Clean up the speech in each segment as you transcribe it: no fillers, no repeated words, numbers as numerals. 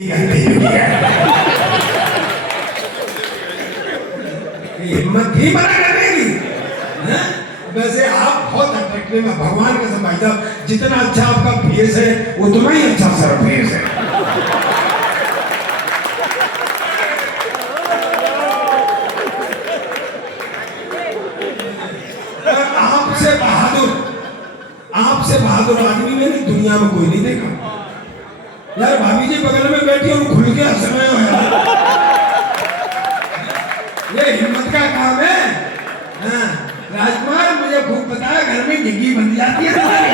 हिम्मत थी मना करने की। वैसे आप बहुत अट्रैक्टिव है, भगवान का भाई साहब, जितना अच्छा आपका फेस है उतना ही अच्छा सर फेस है। आपसे बहादुर आदमी मैंने दुनिया में कोई नहीं देखा यार। भाभी जी बगल में बैठी और खुल के हंस रहे हो यार। ये हिम्मत का काम है। हाँ, राजकुमार मुझे खूब पता है, घर में डिग्गी बन जाती है तुम्हारी।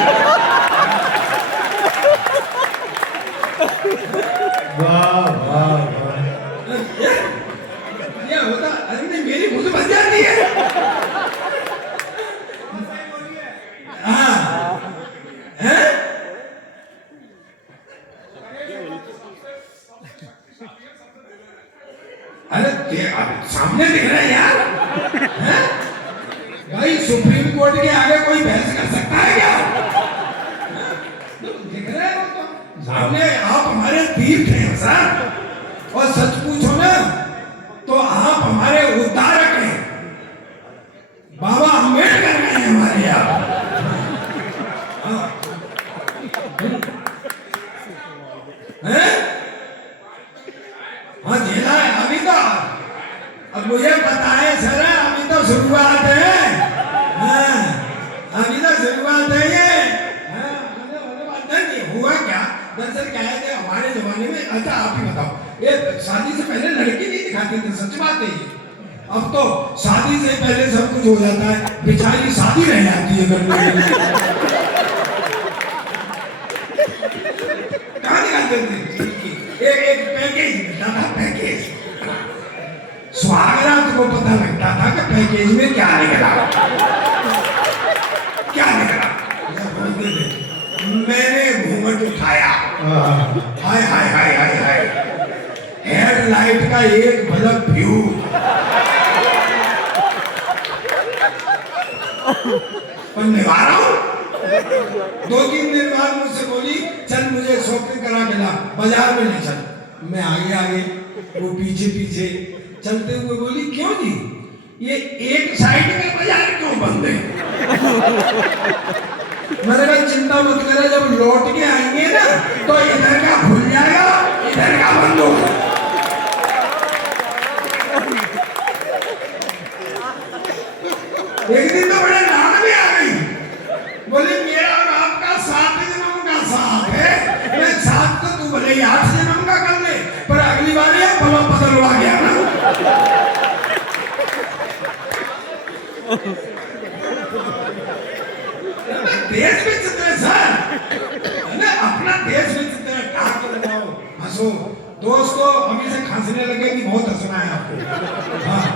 वाह वाह वाह, ये होता अरे नहीं, मेरी खुद बन जाती है। हाँ हैं? अरे सामने दिख रहा है यार। हैं? भाई सुप्रीम कोर्ट के आगे कोई बहस कर सकता है क्या? दिख रहा है तो सामने। आप हमारे तीर्थ हैं सर, और सच पूछो ना तो आप हमारे उद्धारक हैं। बाबा अम्बेडकर हैं हमारे यहाँ। हाँ झेला है अभी तो। अब मुझे पता है सर, अभी तो शुरुआत है। हाँ, अभी तो शुरुआत है ये। हाँ, नहीं हुआ क्या दरअसल क्या है कि हमारे जमाने में, अच्छा आप ही बताओ, ये शादी से पहले लड़की नहीं दिखाते थे, सच बात है ये। अब तो शादी से पहले सब कुछ हो जाता है, बेचारी शादी रह जाती है करने के लिए। कहाँ निकालते थे? एक पैकेज मिलता था, पैकेज। स्वागरात को पता लगता था कि पैकेज में क्या निकला, क्या निकला। मैंने घूंघट उठाया, हाय हाय हाय हाय हाय, हेडलाइट का एक बल्ब फ्यूज। पर निभा रहा हूं। 2-3 दिन बाद मुझसे बोली, चल मुझे शॉपिंग करा के ला, बाजार में ले चल। मैं आगे आगे, वो पीछे पीछे चलते हुए बोली, क्यों जी ये एक साइड में बाजार क्यों बंद है? मैंने कहा चिंता मत करो, जब लौट के आएंगे ना तो इधर का खुल जाएगा, इधर का बंद होगा। एक दिन तो बड़े लाड में आ गई, बोले मेरा और आपका 7 जन्म का साथ है। मैं साथ तो तू भले 8 जन्म का कर ले, पर अगली बार ये बल्ब बदलवा गया ना। देश में चित्र सर, अपना देश में चित्र, टाक लगाओ, हंसो। दोस्तों अभी से खांसने लगेगी, बहुत हंसना है आपको। हाँ,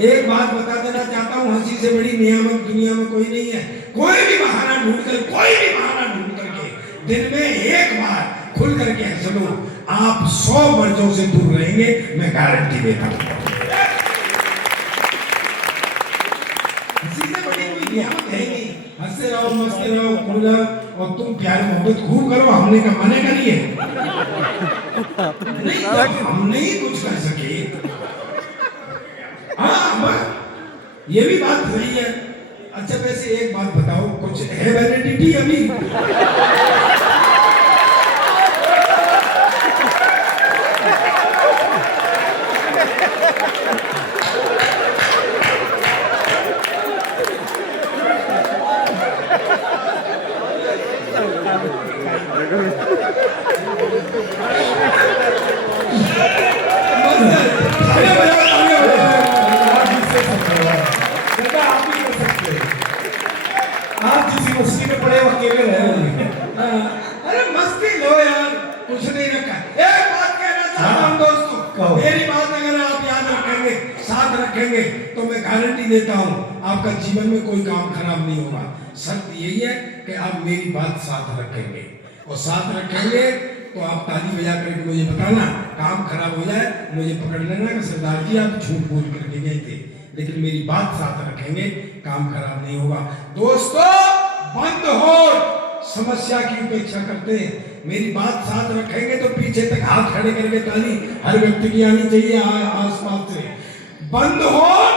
एक बात बता देना चाहता हूँ, हंसी से बड़ी नियामत दुनिया में कोई नहीं है। कोई भी बहाना ढूंढ करके दिन में एक बार खुल करके हंस लो, आप 100 मर्जों से दूर रहेंगे, मैं गारंटी देता हूँ। हंसी से बड़ी कोई नियामत है नहीं। हंसते रहो, मस्ते रहो, कूला, और तुम प्यार मोहब्बत खूब करो। हमने का मने करिए नहीं तो हम नहीं कुछ कर सके। हाँ, ये भी बात सही है। अच्छा वैसे एक बात बताओ, कुछ है वैलिडिटी अभी? आप जिस मस्ती में पड़े अकेले रहे। अरे मस्ती लो यार, कुछ नहीं रखा। एक बात कहना चाहता हूँ दोस्तों, मेरी बात अगर आप याद रखेंगे, साथ रखेंगे, तो मैं गारंटी देता हूँ आपका जीवन में कोई काम खराब नहीं होगा। शर्त यही है कि आप मेरी बात साथ रखेंगे, और साथ रखेंगे तो आप ताली बजा करके मुझे बताना, काम खराब हो जाए मुझे पकड़ लेना कि सरदार जी आप झूठ बोल करके गए थे, लेकिन मेरी बात साथ रखेंगे, काम खराब नहीं होगा। दोस्तों बंद हो समस्या की उपेक्षा करते हैं। मेरी बात साथ रखेंगे तो पीछे तक हाथ खड़े करके ताली हर व्यक्ति की आनी चाहिए आसपास से। बंद होठ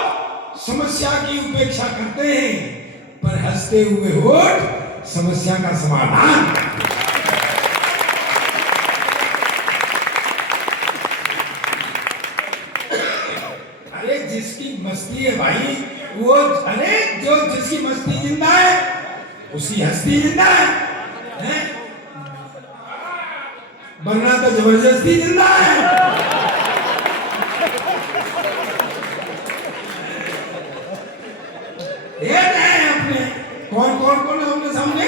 समस्या की उपेक्षा करते हैं, पर हंसते हुए होठ समस्या का समाधान। अरे जिसकी मस्ती है भाई, वो अरे जो जिसकी मस्ती जिंदा है उसकी हस्ती जिंदा है? वरना तो जबरदस्ती जिंदा है। ये है अपने कौन कौन कौन है अपने सामने?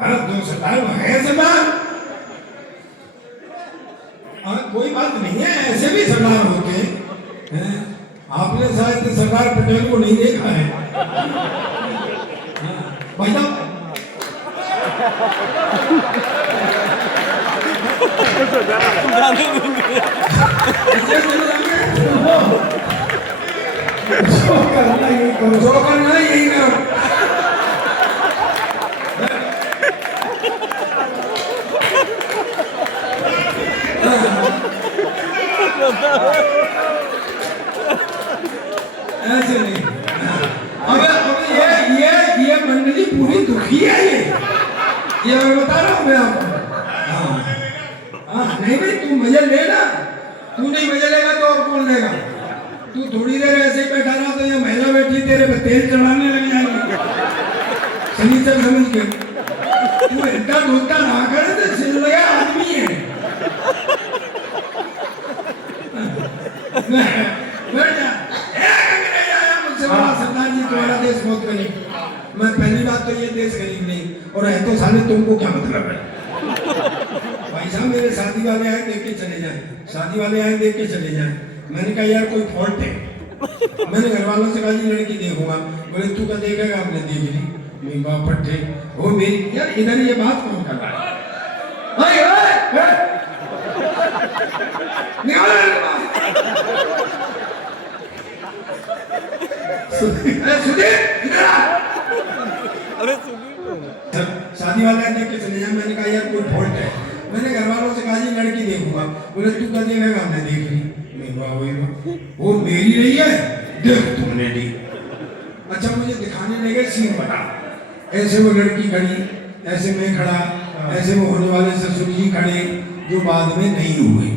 जो सरदार है सरदार, कोई बात नहीं है, ऐसे भी सरदार होते हैं। आपने शायद सरदार पटेल को नहीं देखा है। भाई साहब जो करना यही करो। ऐसे नहीं। अब ये मंडली पूरी दुखी है। ये मैं बता रहा हूँ मैं आपको। नहीं भाई तू मजे लेना, तू नहीं मजे लेगा तो और कौन लेगा? तू थोड़ी देर ऐसे ही बैठा रहा तो ये महिला बैठी तेरे पे तेल चढ़ाने लग जाएगी सनीचर समझ के। तू इतना ढोलता रहा करे तो सिर लगा आदमी है। बैठ जा। सरदार जी तुम्हारा देश बहुत गरीब। मैं पहली बात तो ये देश गरीब नहीं, और है तो साले तुमको क्या मतलब है? भाई साहब मेरे शादी वाले आए देख के चले जाए, शादी वाले आए देख के चले जाए। मैंने कहा यार कोई फॉल्ट है? मैंने घर वालों से कहा जी लड़की देखूंगा। बोले तू क्या देखेगा? आपने देख ली। मेरी बाप पट्टे वो मेरी यार इधर ये बात कौन कर रहा है? शादी वाला देख के चले जाए। मैंने कहा यार कोई फॉल्ट है? मैंने घर वालों से कहा जी लड़की देखूंगा। बोले तू क्या देखेगा? हमने देख ली। वो मेरी नहीं है, देख तुमने ली। अच्छा मुझे दिखाने लगे सीन बना। ऐसे वो लड़की खड़ी, ऐसे मैं खड़ा, ऐसे वो होने वाले ससुर जी खड़े जो बाद में नहीं हुए।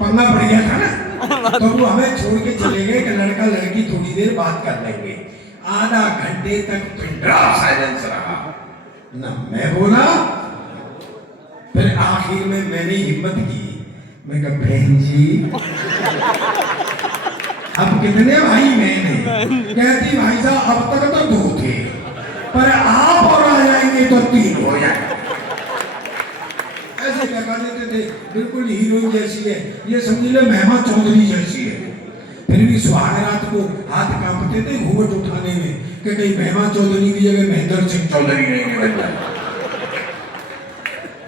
पन्ना पड़ गया था ना, तो वो हमें छोड़ के चले गए कि लड़का लड़की थोड़ी देर बात कर लेंगे। आधा घंटे तक पिंडरा साइलेंस रहा, ना मैं बोला। फिर आखिर में मैंने हिम्मत की, मैं कहा बहन जी अब कितने भाई? मैंने कहती भाई साहब अब तक तो 2 थे, पर आप और आ जाएंगे तो 3 हो जाएंगे। ऐसे क्या कर देते थे, बिल्कुल हीरोइन जैसी है, ये समझ ले महिमा चौधरी जैसी है। फिर भी सुहागरात को हाथ कांपते थे घूंघट उठाने में कि कहीं महिमा चौधरी की जगह महेंद्र सिंह चौधरी नहीं बन जाए।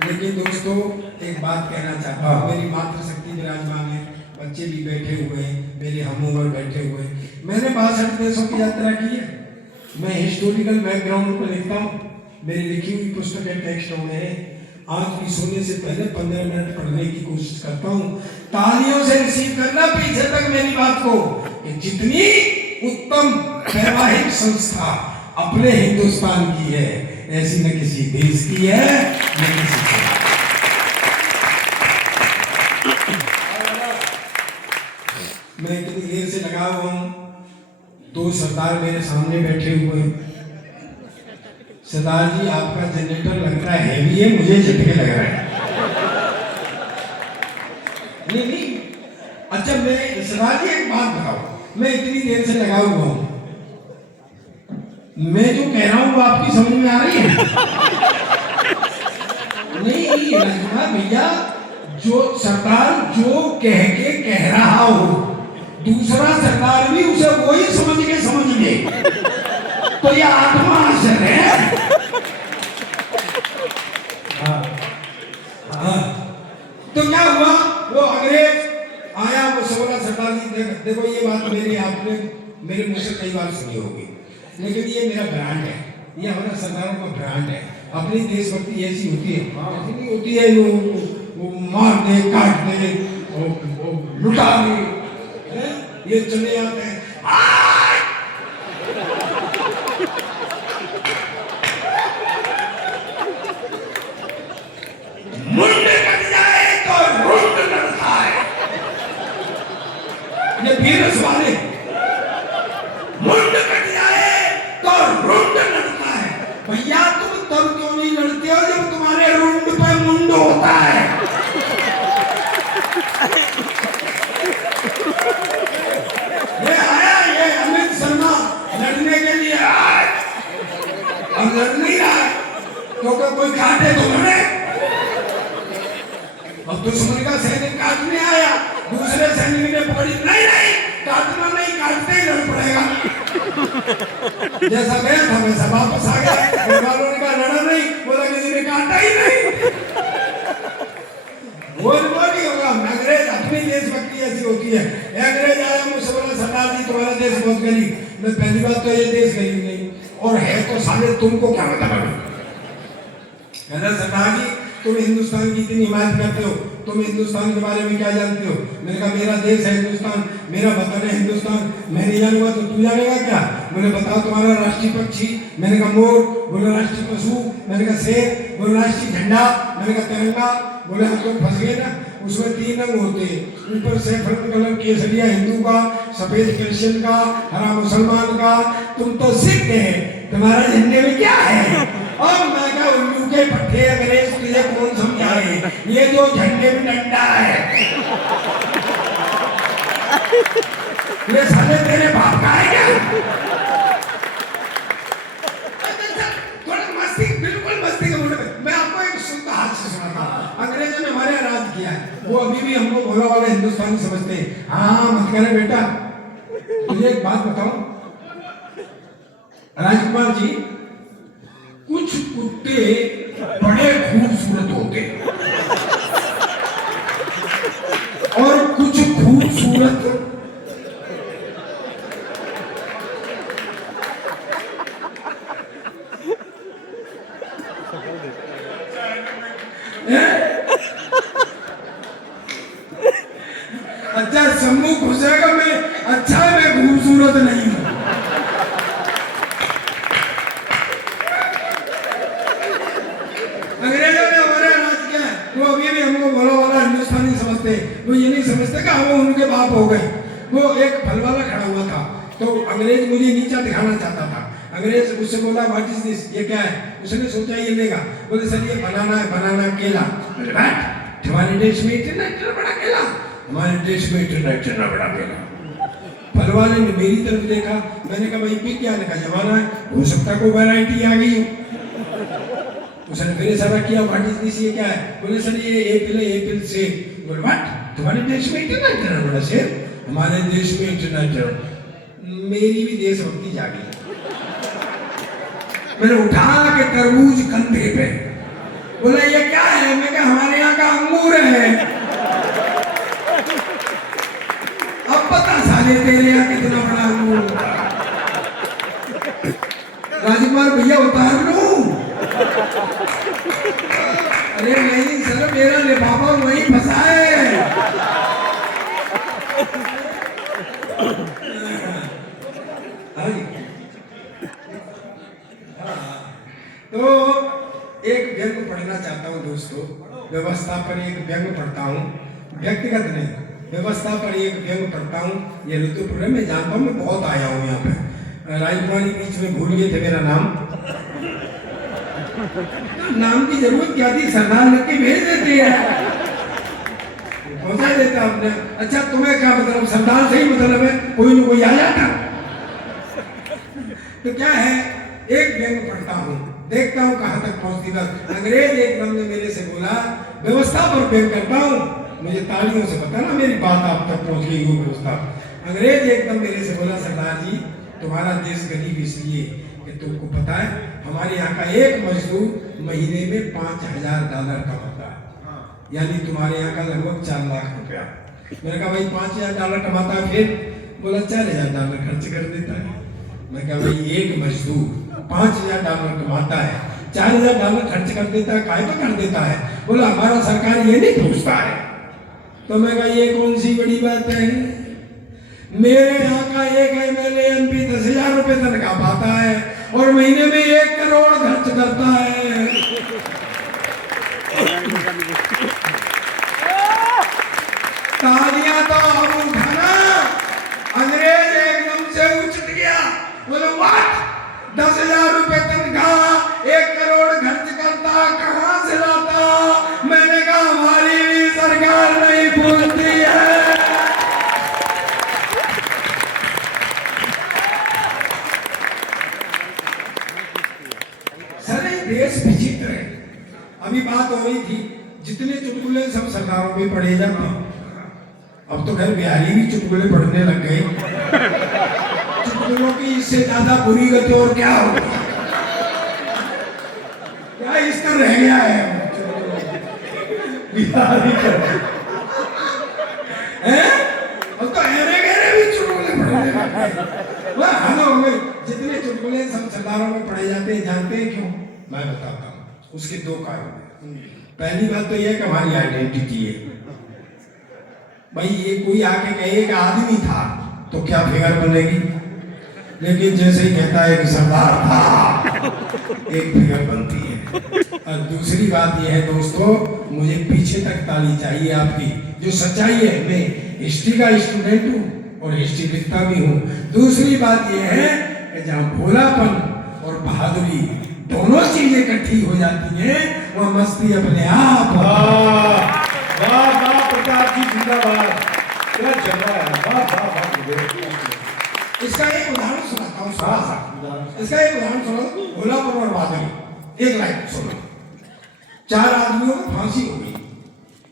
लेकिन दोस्तों एक बात कहना चाहता हूँ, मेरी मातृशक्ति विराजमान है, बच्चे भी बैठे हुए हैं, मेरे हम उम्र बैठे हुए हैं। मैंने 62 देशों की यात्रा की है। मैं हिस्टोरिकल बैकग्राउंड पर लिखता हूँ, मेरी लिखी हुई पुस्तकें टेक्स्टों में है। आज भी सोने से पहले 15 मिनट पढ़ने की कोशिश करता हूँ। तालियों से रिसीव करना पीछे तक मेरी बात को, कि जितनी उत्तम वैवाहिक संस्था अपने हिंदुस्तान की है, ऐसी न किसी देश की है न किसी की। मैं इतनी देर से लगा हुआ हूँ, 2 सरदार मेरे सामने बैठे हुए हैं। सरदार जी आपका जनरेटर लगता है हैवी है, मुझे झटके लग रहा है। नहीं अच्छा मैं सरदार जी एक बात बताओ, मैं इतनी देर से लगा हुआ हूँ, मैं जो कह रहा हूँ वो आपकी समझ में आ रही है? नहीं रंजना भैया, जो सरदार जो कह रहा हो, दूसरा सरदार भी उसे वही समझ ले, तो ये आत्मा असर है। तो क्या हुआ, वो अंग्रेज आया, वो बोला सरदार जी देखो ये बात आपने मेरे मुंह से कई बार सुनी होगी, लेकिन ये मेरा ब्रांड है, ये हमारा सरदारों का ब्रांड है। अपनी देशभक्ति ऐसी होती है, ऐसी नहीं होती है वो मार दे, काट दे, वो लुटा दे, ये चले आते हैं मुंडे कट जाए तो रुंड लड़ता है। ये वीर सवाले मुंड कट जाए तो रुंड लड़ता है। भैया तुम तब क्यों नहीं लड़ते हो जब तुम्हारे रुंड पे मुंड होता है। ये आया ये अमित शर्मा लड़ने के लिए आया और लड़ नहीं रहा है क्योंकि कोई काटे तो लड़े। अब दुश्मन का सैनिक काटने आया, दूसरे सैनिक ने पकड़ी, नहीं नहीं काटना नहीं, काटते ही लड़ पड़ेगा। जैसा गया था वैसा वापस आ गया। घर वालों ने कहा लड़ा नहीं, बोला किसी ने काटा ही नहीं। वो नहीं होगा। अंग्रेज अपनी देशभक्ति ऐसी होती है। अंग्रेज आया मुझसे बोला सरदार जी तुम्हारा देश बहुत गरीब। मैं पहली बात तो ये देश गरीब नहीं और है तो साले तुमको क्या मतलब। कहना सरदार जी तुम हिंदुस्तान की इतनी हिमायत करते हो, तुम हिंदुस्तान के बारे में क्या जानते हो। मैंने कहा मेरा देश है हिंदुस्तान, मेरा वतन है हिंदुस्तान, मैं नहीं जानूंगा तो तू जानेगा क्या। बोले बताओ तुम्हारा राष्ट्रीय पक्षी। मैंने कहा मोर। बोले राष्ट्रीय पशु। मैंने कहा शेर। बोले राष्ट्रीय झंडा। मैंने कहा तिरंगा। बोले हम लोग फंस गए ना, उसमें 3 रंग होते हैं, ऊपर सैफरन कलर केसरिया हिंदू का, सफेद क्रिश्चियन का, हरा मुसलमान का। तुम तो सिख है, तुम्हारा झंडे में क्या है। और मैं क्या उल्लू के पट्टे अंग्रेज तुझे कौन समझाए, ये जो झंडे में डंडा है ये साले तेरे बाप का है क्या। थोड़ा मस्ती, बिल्कुल मस्ती के मूड में। मैं आपको एक शुद्ध हाथ से सुनाता हूं। अंग्रेजों ने हमारे राज किया है, वो अभी भी हमको भोला वाला हिंदुस्तानी समझते हैं। हाँ मत करे बेटा। मुझे एक बात बताओ राजकुमार जी, कुछ कुत्ते बड़े खूबसूरत होते और कुछ खूबसूरत अच्छा सम्मू घुसेगा मैं, अच्छा मैं खूबसूरत नहीं हूं। अंग्रेजों ने हमारे राज किया है, वो अभी भी हमको भोला वाला हिंदुस्तानी समझते हैं। वो ये नहीं समझते कि हम उनके बाप हो गए। वो एक फल वाला खड़ा हुआ था तो अंग्रेज मुझे नीचा दिखाना चाहता था। अंग्रेज उससे बोला व्हाट इज दिस, ये क्या है। उसने सोचा ये लेगा। बोले सर ये बनाना है, बनाना केला। तुम्हारे देश में इतना इतना बड़ा केला, हमारे देश में इतना इतना बड़ा केला। फल वाले ने मेरी तरफ देखा। मैंने कहा भाई विज्ञान का जमाना है, हो सकता कोई वैरायटी आ गई हो। उसने फिर इशारा किया व्हाट इज दिस, ये क्या है। बोले सर ये एप्पल है, एप्पल से। बोले व्हाट, तुम्हारे देश में इतना इतना बड़ा सेब, हमारे देश में इतना इतना। मेरी भी देशभक्ति जागी। मैंने उठा के तरबूज कंधे पे। बोला ये क्या है। मैं कहा हमारे यहाँ का अंगूर है। अब पता साले तेरे यहाँ कितना बड़ा अंगूर। राजकुमार भैया उतार लूं। अरे नहीं सर मेरा लिफाफा वही फंसा है। तो एक व्यंग पढ़ना चाहता हूँ दोस्तों। व्यवस्था पर एक व्यंग पढ़ता हूँ, व्यक्तिगत नहीं, व्यवस्था पर एक व्यंग पढ़ता हूँ। ये ऋतुपुर में जानता हूँ, मैं बहुत आया हूँ यहाँ पे। राजकुमारी बीच में भूल गए थे मेरा नाम। नाम की जरूरत क्या थी, सरदार लिख के भेज देते हैं, पहुंचा देता आपने। अच्छा तुम्हें क्या मतलब, सरदार से ही मतलब है, कोई न कोई आ जाता। तो क्या है, एक व्यंग पढ़ता हूँ, देखता हूँ कहाँ तक पहुंचती बात। अंग्रेज एकदम ने मेरे से बोला व्यवस्था पर व्यंग करता हूँ। मुझे तालियों से पता ना मेरी बात आप तक पहुंच गई हो व्यवस्था। अंग्रेज एकदम मेरे से बोला सरदार जी तुम्हारा देश गरीब इसलिए कि तुमको पता है हमारे यहाँ का एक मजदूर महीने में $5000 कमाता है, यानी तुम्हारे यहाँ का लगभग 4 लाख रुपया। मैंने कहा भाई $5000 कमाता है, फिर बोला $4000 खर्च कर देता है। मैं कहा भाई एक मजदूर $5,000 कमाता है, $4,000 खर्च कर देता है, काय पर कर देता है? बोला हमारा सरकार ये नहीं पूछता है। तो मैं कहा ये कौन सी बड़ी बात है? मेरे यहाँ का एक MLA MP 10,000 रुपए तनख्वाह पाता है और महीने में 1 करोड़ खर्च करता है। तालियां तो अब उठाना। अंग्रेज एकदम से उछट गया, बोले व्हाट, 10,000 रुपए तनख्वाह, 1 करोड़ खर्च करता, कहां से लाता? मैंने कहा हमारी भी सरकार नहीं पूछती है। सर देश विचित्र है। अभी बात हो रही थी, जितने चुटकुले सब सरकारों में पढ़े जाते हैं। अब तो खैर बिहारी भी चुटकुले पढ़ने लग गए। चुटकुलों की इससे ज्यादा बुरी गति और क्या हो? क्या इसका रह गया है बिहारी का? अब तो हेरे गेरे भी चुटकुले पढ़ने लग गए। जितने चुटकुले सब सरदारों में पढ़े जाते हैं, जानते हैं क्यों? मैं बताता हूँ। उसके 2 कारण। पहली बात तो यह कि हमारी आइडेंटिटी है। भाई ये कोई आके कहे कि आदमी था तो क्या फिगर बनेगी, लेकिन जैसे ही कहता है कि सरदार था, एक फिगर बनती है। और दूसरी बात यह है दोस्तों, मुझे पीछे तक ताली चाहिए आपकी। जो सच्चाई है, मैं हिस्ट्री का स्टूडेंट हूँ और हिस्ट्री लिखता भी हूँ। दूसरी बात यह है कि जहाँ भोलापन और बहादुरी दोनों चीजें इकट्ठी हो जाती हैं, वह मस्ती अपने आप। प्रताप जी जिंदाबाद। क्या चल रहा है? इसका एक उदाहरण सुनाता हूँ। इसका एक उदाहरण सुनो। भोलापन और बहादुरी, एक लाइन सुनो। 4 आदमियों को फांसी हो गई,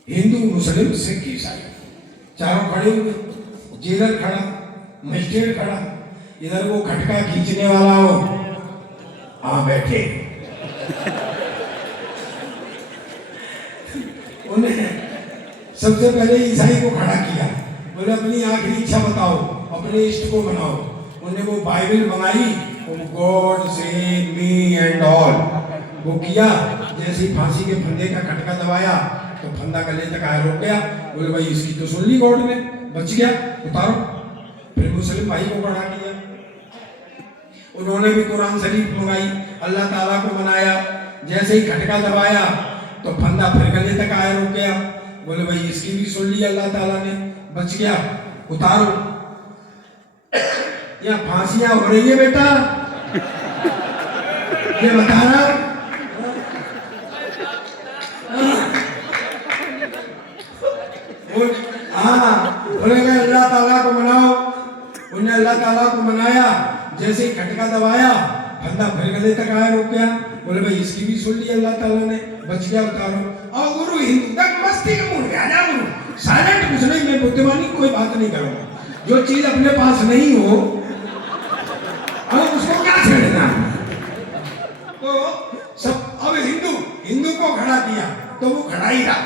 हिंदू, मुस्लिम, सिख, ईसाई। चारों खड़े हुए, जेलर खड़ा, मजिस्ट्रेट खड़ा, इधर वो खटका खींचने वाला हो, हाँ बैठे। उन्हें सबसे पहले ईसाई को खड़ा किया, बोले अपनी आखिरी इच्छा बताओ, अपने इष्ट को बनाओ। उन्हें वो बाइबल मंगाई, God save me and all, वो किया। जैसे ही फांसी के फंदे का खटका दबाया तो फंदा गले तक आया, रुक गया। बोले भाई इसकी तो सुन ली गॉड ने, बच गया, उतारो। फिर मुस्लिम भाई को खड़ा किया, उन्होंने भी कुरान शरीफ मंगाई, अल्लाह ताला को मनाया। जैसे ही खटका दबाया तो फंदा फिर गले तक आया, रुक गया। बोले भाई इसकी भी सुन ली अल्लाह ताला ने, बच गया, उतारो। यहाँ फांसियां हो रही है बेटा, ये बता रहा। हाँ, बोले अल्लाह ताला को मनाओ। उन्हें अल्लाह ताला को मनाया, जैसे ही खटका दबाया फंदा फिर गले तक आया, रुक गया। बोले भाई इसकी भी सुन ली अल्लाह ताला ने, बच गया, उतारो। और गुरु हिंदू तक मस्ती का मूड में आ जा गुरु, साइलेंट कुछ नहीं, मैं बुद्धिमानी कोई बात नहीं करूंगा। जो चीज अपने पास नहीं हो अब उसको क्या छेड़ना। तो सब अब हिंदू को खड़ा किया तो वो खड़ा ही रहा।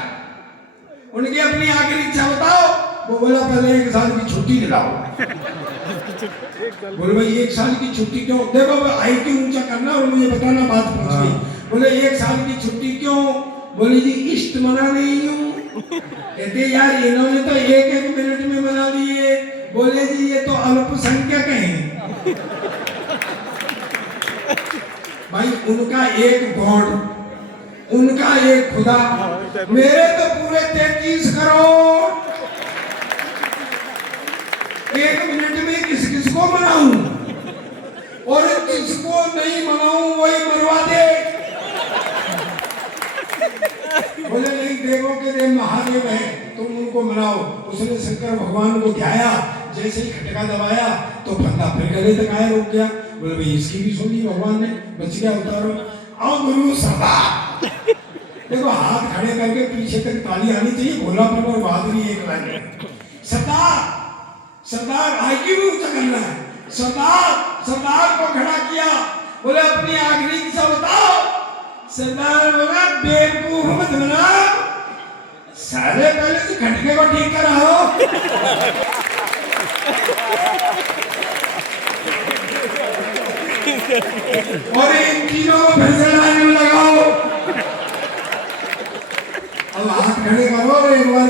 उनकी अपनी आखिरी इच्छा बताओ। वो बोला पहले 1 साल की छुट्टी दिलाओ। बोले भाई 1 साल की छुट्टी क्यों? देखो IQ ऊंचा करना और मुझे बताना, बात पहुंच गई। बोले 1 साल की छुट्टी क्यों? बोले जी इष्ट मना नहीं हूँ। कहते यार इन्होंने तो 1-1 मिनट में मना लिए। बोले जी ये तो अल्पसंख्यक हैं। भाई उनका एक गॉड, उनका एक खुदा, मेरे तो पूरे 33 करोड़। 1 मिनट में किस किस को मनाऊं और जिसको नहीं मनाऊं वही मरवा दे। बोले नहीं, देवों के देव महादेव है, तुम उनको मनाओ। उसने शंकर भगवान को ध्याया, जैसे ही खटका दबाया तो फंदा फिर गले तक आया, रुक गया। बोले भाई इसकी भी सुन ली भगवान ने, बच गया, उतारो। आओ गुरु सरदार, देखो हाथ खड़े करके पीछे तक ताली आनी चाहिए। भोलापन और बहादुरी एक लाइन है। सरदार IQ भी ऊंचा करना है। सरदार को खड़ा किया, बोले अपनी आखिरी इच्छा बताओ। सरदार बोला बेवकूफ मत बना, सारे पहले से खटके को ठीक कराओ। और इन तीनों को फिर से लाइन में लगाओ। अब हाथ खड़े करो और एक बार